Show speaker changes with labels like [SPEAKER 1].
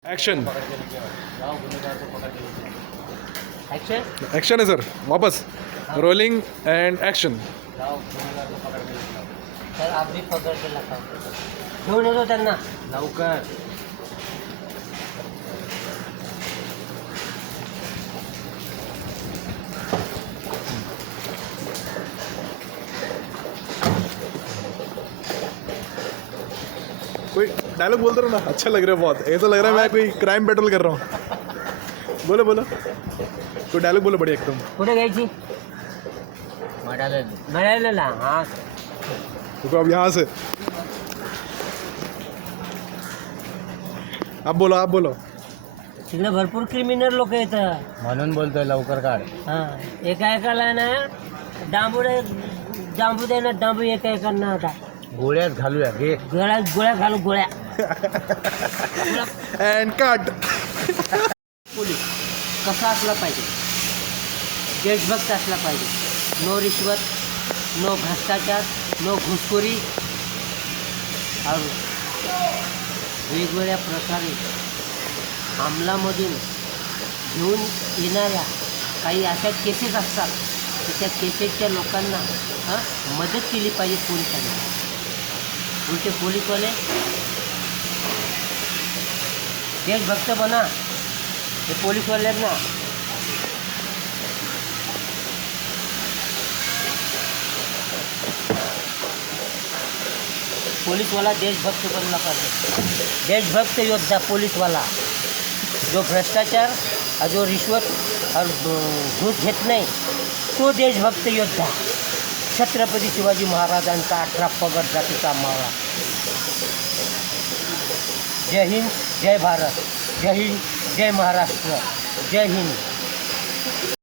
[SPEAKER 1] Action
[SPEAKER 2] action
[SPEAKER 1] action है sir. वापस rolling and action.
[SPEAKER 2] Sir आप भी पकड़ के लगा घेऊन येतो त्यांना लवकर.
[SPEAKER 1] कोई डायलॉग बोलते रहो ना. अच्छा लग रहा है बहुत. ऐसा लग रहा है मैं कोई क्राइम पेट्रोल कर रहा हूँ. बोलो बोलो. कोई डायलॉग बोलो बढ़िया एकदम.
[SPEAKER 2] कुठे घ्यायची मिळालेला हां.
[SPEAKER 1] रुको अब यहाँ से. आप बोलो.
[SPEAKER 2] तिकडे भरपूर क्रिमिनल लोक येतात
[SPEAKER 3] म्हणून बोलतोय लवकर काढ.
[SPEAKER 2] हां. एका एकाला ना जांबू दे ना डांबू एका एकांना आता
[SPEAKER 3] गोळ्यात घालूया घे.
[SPEAKER 2] गोळ्या घालू गोळ्या.
[SPEAKER 1] And cut.
[SPEAKER 2] पोलीस कसा असला पाहिजे, देशभक्त असला पाहिजे. नो रिश्वत, नो भ्रष्टाचार, नो घुसखोरी और वेगवेगळ्या प्रकारे अंमलामधून घेऊन येणाऱ्या काही अशा केसेस असतात की त्या केसेसच्या लोकांना मदत केली पाहिजे पोलिसांनी. उलटे पोलीसवाले देशभक्त बना. हे पोलीसवाले आहेत ना, पोलीसवाला देशभक्त बनला पाहिजे. देशभक्त योद्धा पोलीसवाला, जो भ्रष्टाचार और जो रिश्वत और घूस घेत नाही तो देशभक्त योद्धा. छत्रपती शिवाजी महाराजांचा 18 पगड जातीचा मावळा. जय हिंद, जय भारत, जय हिंद, जय महाराष्ट्र, जय हिंद.